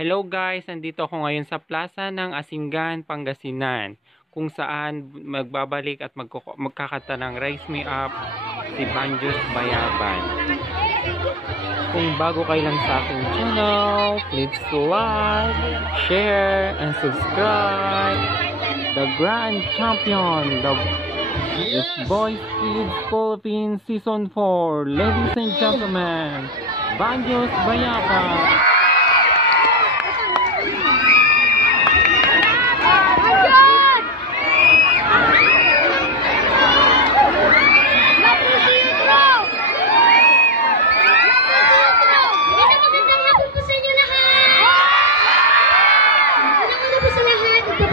Hello guys, nandito ako ngayon sa plaza ng Asinggan, Pangasinan, kung saan magbabalik at magkakanta ng Raise Me Up si Banjos Bayaban. Kung bago kayo lang sa aking channel, please like, share, and subscribe. The Grand Champion, the Boys Kids Philippines Season 4. Ladies and gentlemen, Banjos Bayaban.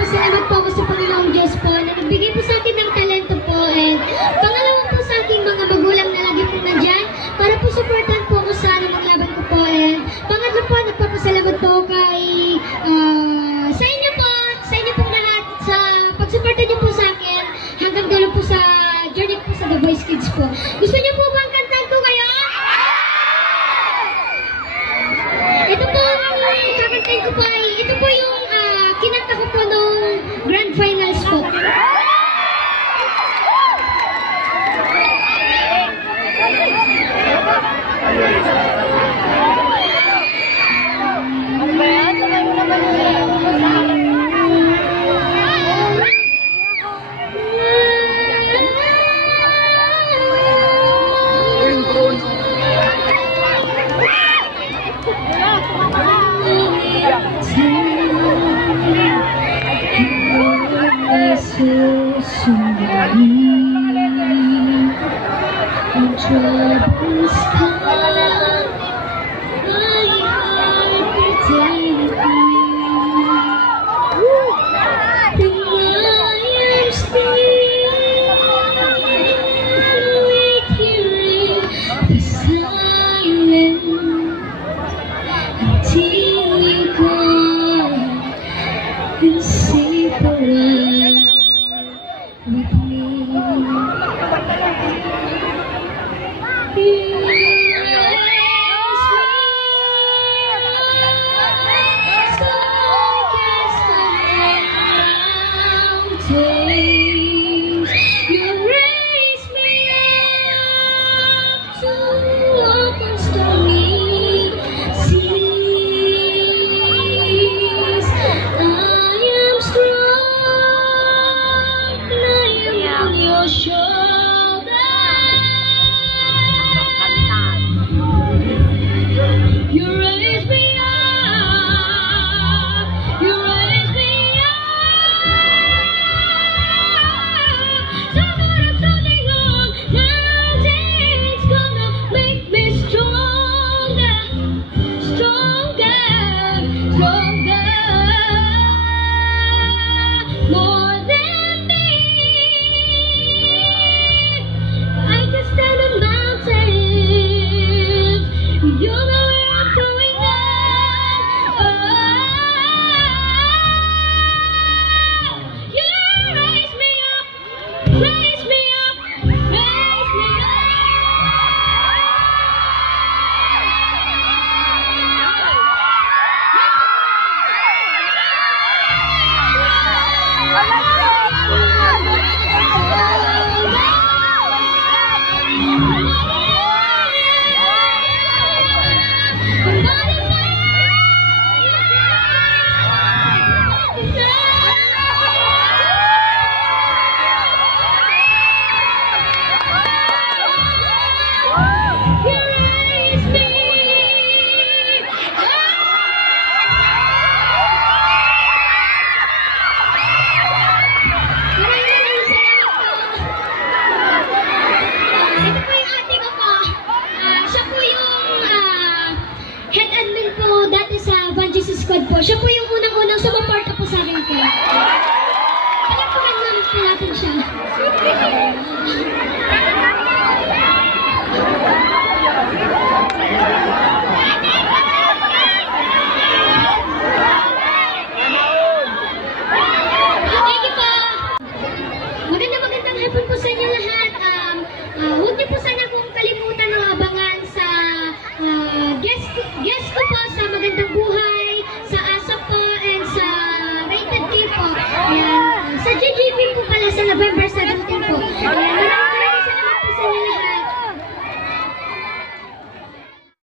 Salamat po ako sa Panginoong Diyos po na nagbigay po sa akin ng talento po, and pangalawa po sa aking mga magulang na lagi po nandyan para po supportan po ako sa maglaban ko po, and pangatlo po nagpapasalamat po kay sa inyo pong lahat sa pagsuporta niyo po sa akin hanggang dulo po sa journey po sa The Boys Kids po. Gusto niyo po bang kantan ko kayo? Ito po ang kakantan ko po ay ito po yung kinanta ko po nung grand finals po. Siya po yung unang-unang sumuporta po sa akin kayo. Palagpakan lang po natin siya. Thank you po. Magandang hapon po sa inyo lahat. Huwag niyo po sana kung kalimutan ng abangan sa guest ko po sa Magandang Buhay, sa Magja-JP po pala sa November 17